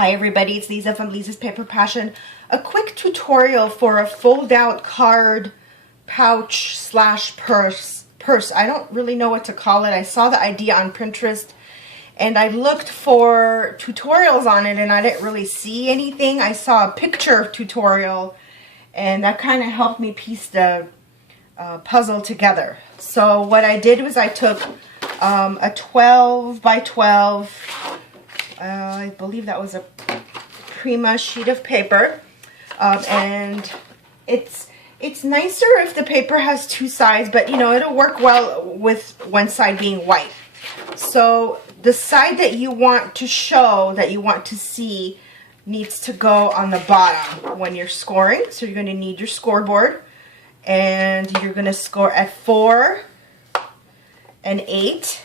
Hi everybody, it's Lisa from Lisa's Paper Passion. A quick tutorial for a fold-out card pouch slash purse. I don't really know what to call it. I saw the idea on Pinterest and I looked for tutorials on it and I didn't really see anything. I saw a picture tutorial and that kind of helped me piece the puzzle together. So what I did was I took a 12 by 12 I believe that was a Prima sheet of paper, and it's nicer if the paper has two sides, but you know, it'll work well with one side being white. So the side that you want to show, that you want to see, needs to go on the bottom when you're scoring. So you're going to need your scoreboard, and you're going to score at 4 and 8.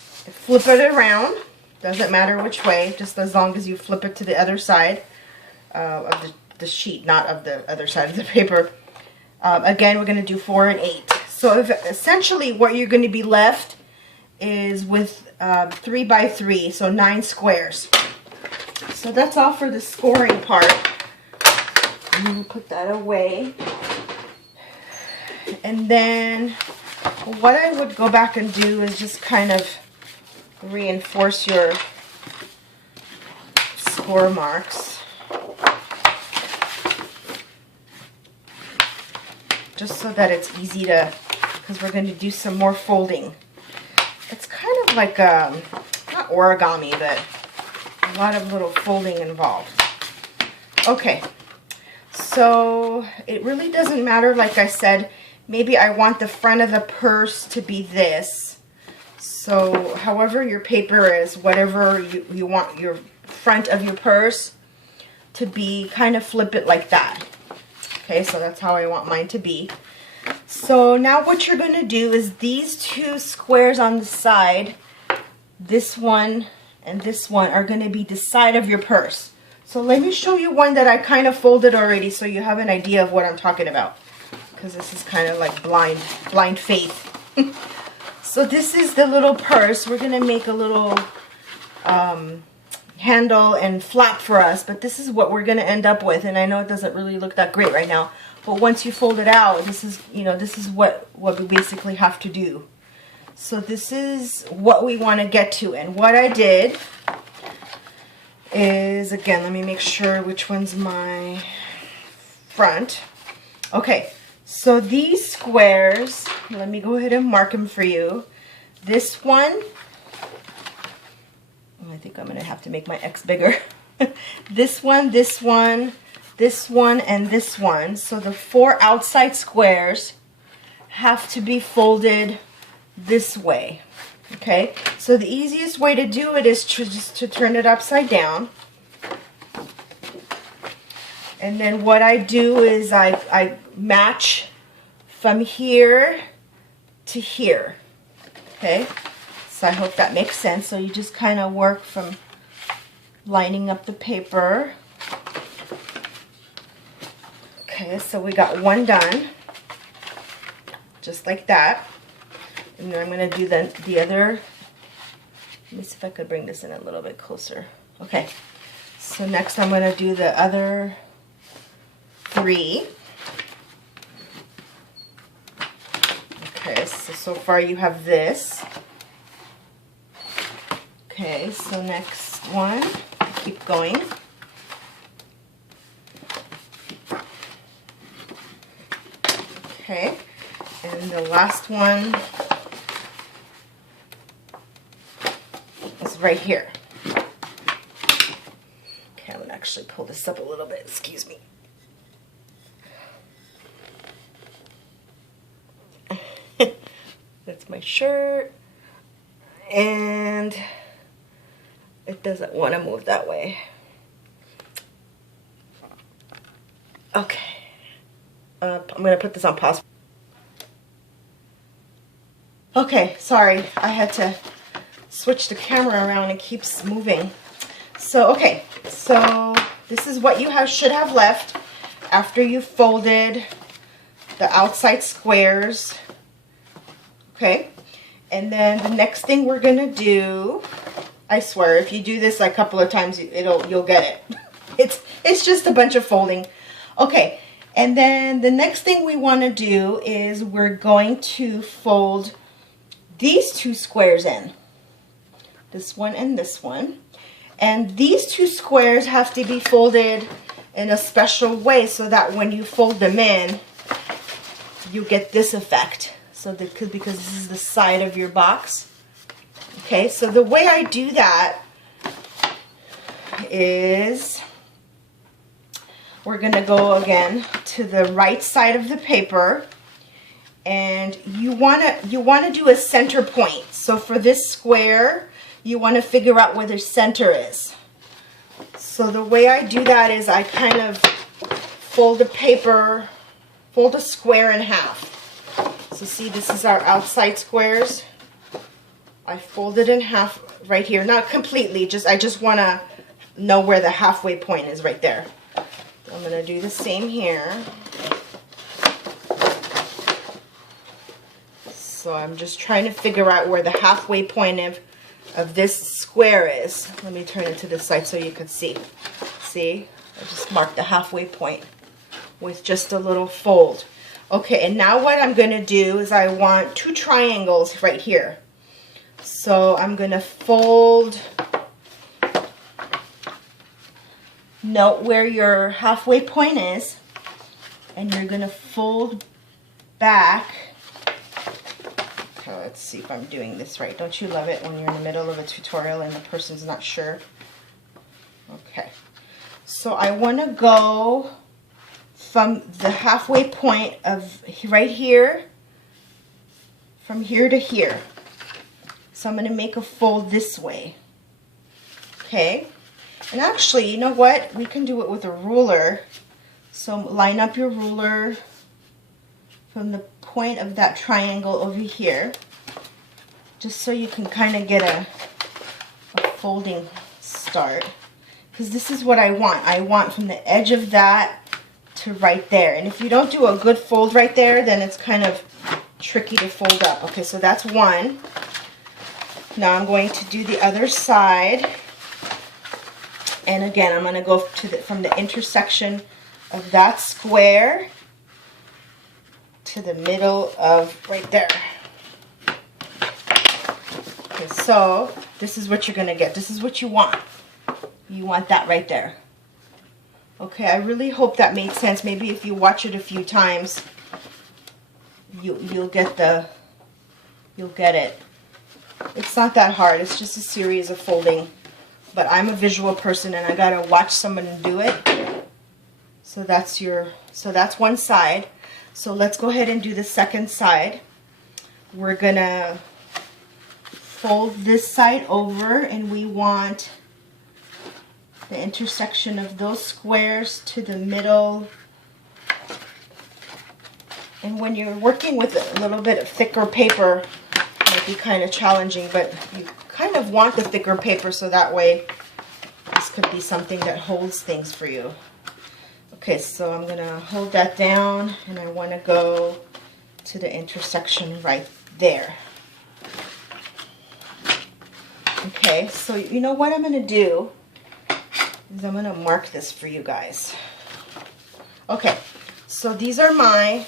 Flip it around. Doesn't matter which way, just as long as you flip it to the other side of the sheet, not of the other side of the paper. Again, we're going to do 4 and 8. So essentially what you're going to be left is with 3 by 3, so 9 squares. So that's all for the scoring part. I'm going to put that away. And then what I would go back and do is just kind of reinforce your score marks, just so that it's easy to, because we're going to do some more folding. It's kind of like not origami, but a lot of little folding involved. Okay, so it really doesn't matter. Like I said, maybe I want the front of the purse to be this. So however your paper is, whatever you want your front of your purse to be, kind of flip it like that. Okay, so that's how I want mine to be. So now what you're going to do is these two squares on the side, this one and this one, are going to be the side of your purse. So let me show you one that I kind of folded already so you have an idea of what I'm talking about. Because this is kind of like blind faith. So this is the little purse. We're going to make a little handle and flap for us, but this is what we're going to end up with. And I know it doesn't really look that great right now, but once you fold it out, this is, you know, this is what we basically have to do. So this is what we want to get to. And what I did is, again, let me make sure which one's my front. Okay. So these squares, let me go ahead and mark them for you. This one, I think I'm going to have to make my X bigger. This one, this one, this one, and this one. So the 4 outside squares have to be folded this way. Okay, so the easiest way to do it is just to turn it upside down. And then what I do is I match from here to here. Okay, so I hope that makes sense. So you just kind of work from lining up the paper. Okay, so we got one done, just like that. And then I'm going to do the other. Let me see if I could bring this in a little bit closer. Okay, so next I'm going to do the other 3. Okay, so far you have this. Okay, so next one, keep going. Okay, and the last one is right here. Okay, I'm going to actually pull this up a little bit, excuse me. That's my shirt, and it doesn't want to move that way. Okay, I'm going to put this on pause. Okay, sorry, I had to switch the camera around. It keeps moving. So, okay, so this is what you should have left after you folded the outside squares. Okay, and then the next thing we're going to do I swear, if you do this a couple of times, you'll get it. It's just a bunch of folding. Okay, and then the next thing we want to do is we're going to fold these two squares in. This one and this one. And these two squares have to be folded in a special way so that when you fold them in, you get this effect. So because this is the side of your box. Okay, so the way I do that is we're going to go again to the right side of the paper, and you want to do a center point. So for this square, you want to figure out where the center is. So the way I do that is I kind of fold a square in half. So see, this is our outside squares. I fold it in half right here. Not completely, I just want to know where the halfway point is right there. I'm going to do the same here. So I'm just trying to figure out where the halfway point of this square is. Let me turn it to this side so you can see. See? I just marked the halfway point with just a little fold. Okay, and now what I'm going to do is I want two triangles right here. So I'm going to fold, note where your halfway point is, and you're going to fold back. Okay, let's see if I'm doing this right. Don't you love it when you're in the middle of a tutorial and the person's not sure? Okay, so I want to go from the halfway point of right here, from here to here. So I'm going to make a fold this way. Okay, and actually, you know what? We can do it with a ruler. So line up your ruler from the point of that triangle over here, just so you can kind of get a folding start. Because this is what I want. I want from the edge of that to right there. And if you don't do a good fold right there, then it's kind of tricky to fold up. Okay, so that's one. Now I'm going to do the other side. And again, I'm going to go from the intersection of that square to the middle of right there. Okay, so this is what you're going to get. This is what you want. You want that right there. Okay, I really hope that made sense. Maybe if you watch it a few times, you'll get it. It's not that hard. It's just a series of folding. But I'm a visual person and I gotta watch someone do it. So that's one side. So let's go ahead and do the second side. We're gonna fold this side over, and we want the intersection of those squares to the middle. And when you're working with a little bit of thicker paper, it might be kind of challenging, but you kind of want the thicker paper so that way this could be something that holds things for you. Okay, so I'm gonna hold that down, and I want to go to the intersection right there. Okay, so you know what I'm gonna do is I'm gonna mark this for you guys. Okay, so these are my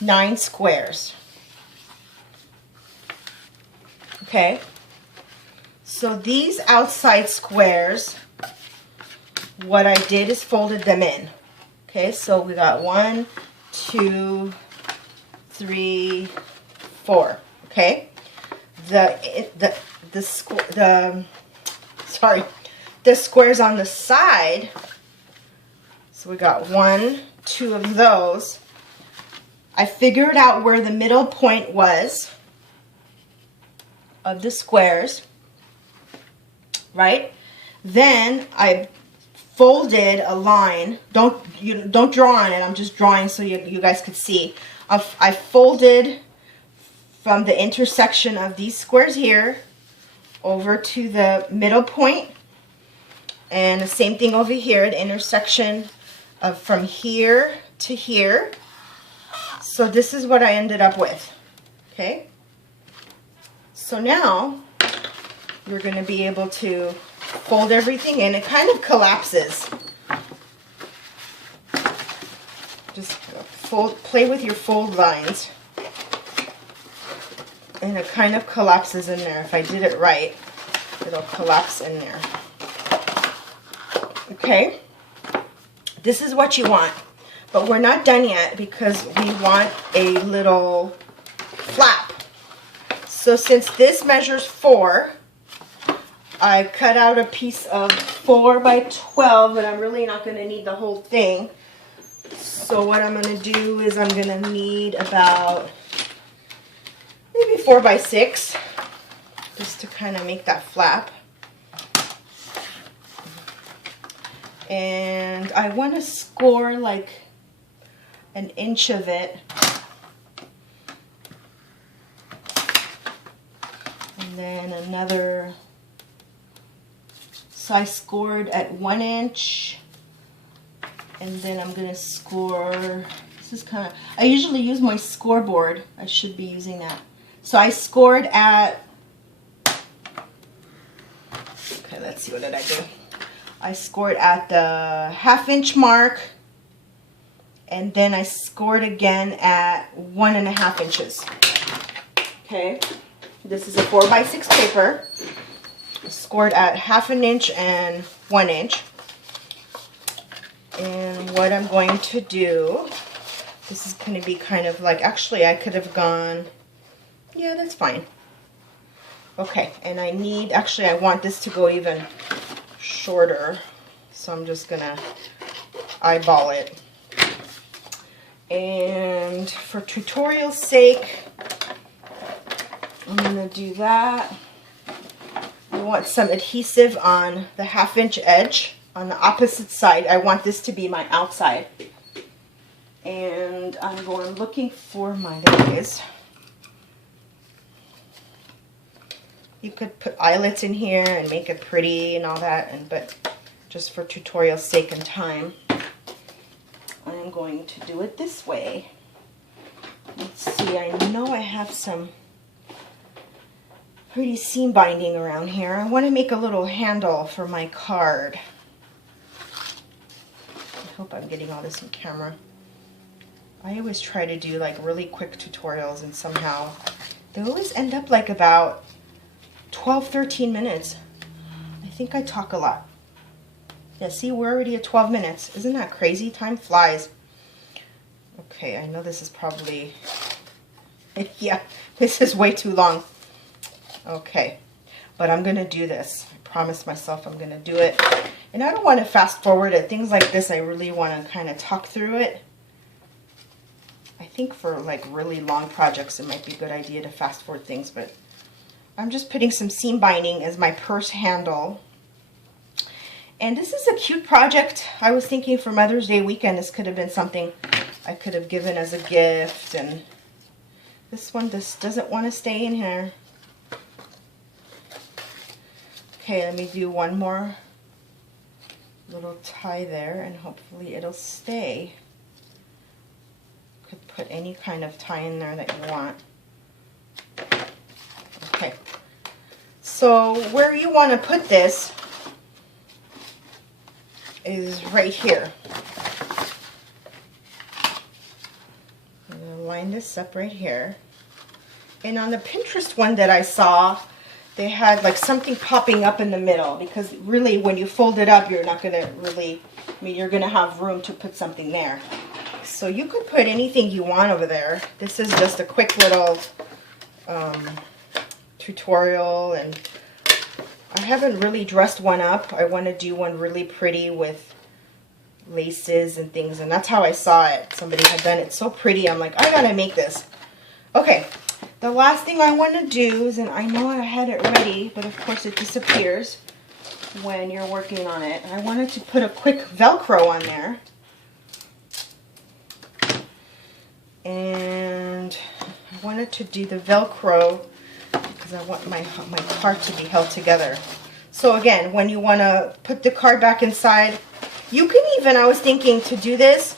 9 squares. Okay, so these outside squares, what I did is folded them in. Okay, so we got 1, 2, 3, 4. Okay, the squares on the side. So we got 1, 2 of those. I figured out where the middle point was of the squares, right? Then I folded a line. Don't draw on it. I'm just drawing so you guys could see. I folded from the intersection of these squares here over to the middle point, and the same thing over here, the intersection of from here to here. So this is what I ended up with. Okay, so now you're going to be able to fold everything in. It kind of collapses. Just play with your fold lines. And it kind of collapses in there. If I did it right, it'll collapse in there. Okay? This is what you want. But we're not done yet because we want a little flap. So since this measures 4, I cut out a piece of 4 by 12, but I'm really not going to need the whole thing. So what I'm going to do is I'm going to need about maybe 4 by 6 just to kind of make that flap. And I want to score like an inch of it. And then another, so I scored at 1 inch. And then I'm going to score, this is kind of, I usually use my scoreboard. I should be using that. So I scored at, okay, let's see, what did I do? I scored at the 1/2 inch mark, and then I scored again at 1.5 inches. Okay, this is a 4 by 6 paper. I scored at 1/2 inch and 1 inch. And what I'm going to do, this is going to be kind of like, actually I could have gone, yeah, that's fine. Okay, and I need, actually I want this to go even shorter, so I'm just gonna eyeball it. And for tutorial's sake, I'm gonna do that. I want some adhesive on the 1/2 inch edge on the opposite side. I want this to be my outside. And I'm going looking for my, there it is. You could put eyelets in here and make it pretty and all that, but just for tutorial's sake and time, I'm going to do it this way. Let's see, I know I have some pretty seam binding around here. I want to make a little handle for my card. I hope I'm getting all this in camera. I always try to do like really quick tutorials, and somehow they always end up like about 12-13 minutes. I think I talk a lot. Yeah, see, we're already at 12 minutes. Isn't that crazy? Time flies. Okay, I know this is probably, yeah, this is way too long. Okay, but I'm going to do this. I promised myself I'm going to do it. And I don't want to fast forward it. Things like this, I really want to kind of talk through it. I think for like really long projects, it might be a good idea to fast forward things, but I'm just putting some seam binding as my purse handle. And this is a cute project. I was thinking for Mother's Day weekend, this could have been something I could have given as a gift. And this one just doesn't want to stay in here. Okay, let me do one more little tie there, and hopefully it'll stay. Could put any kind of tie in there that you want. Okay, so where you want to put this is right here. I'm going to line this up right here. And on the Pinterest one that I saw, they had like something popping up in the middle, because really when you fold it up, you're not going to really, I mean, you're going to have room to put something there. So you could put anything you want over there. This is just a quick little tutorial, and I haven't really dressed one up. I want to do one really pretty with laces and things, and that's how I saw it. Somebody had done it so pretty. I'm like, I gotta make this. Okay, the last thing I want to do is, and I know I had it ready, but of course it disappears when you're working on it. I wanted to put a quick Velcro on there. And I wanted to do the Velcro because I want my card to be held together. So again, when you want to put the card back inside, you can even, I was thinking to do this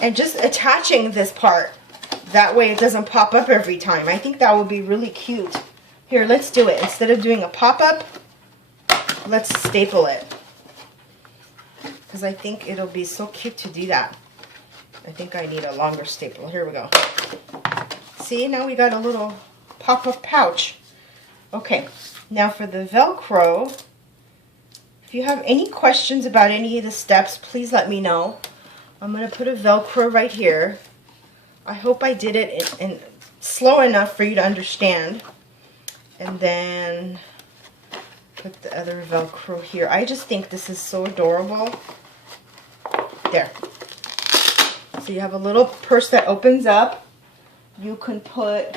and just attaching this part. That way it doesn't pop up every time. I think that would be really cute. Here, let's do it. Instead of doing a pop-up, let's staple it. Because I think it'll be so cute to do that. I think I need a longer staple. Here we go. See, now we got a little pop-up pouch. Okay, now for the Velcro, if you have any questions about any of the steps, please let me know. I'm going to put a Velcro right here. I hope I did it in slow enough for you to understand. And then put the other Velcro here. I just think this is so adorable. There. So you have a little purse that opens up. You can put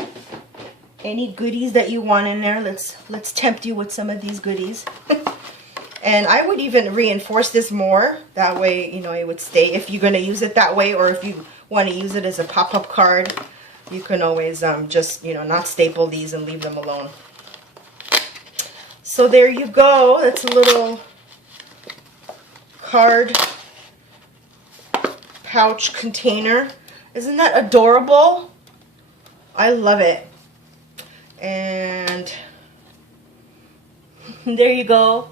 any goodies that you want in there. Let's tempt you with some of these goodies. And I would even reinforce this more. That way, you know, it would stay. If you're going to use it that way, or if you want to use it as a pop-up card, you can always just, you know, not staple these and leave them alone. So there you go. That's a little card pouch container. Isn't that adorable? I love it. And there you go.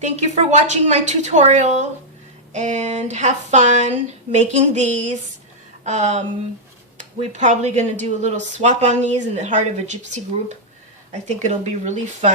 Thank you for watching my tutorial, and have fun making these. We're probably going to do a little swap on these in the heart of a gypsy group. I think it'll be really fun.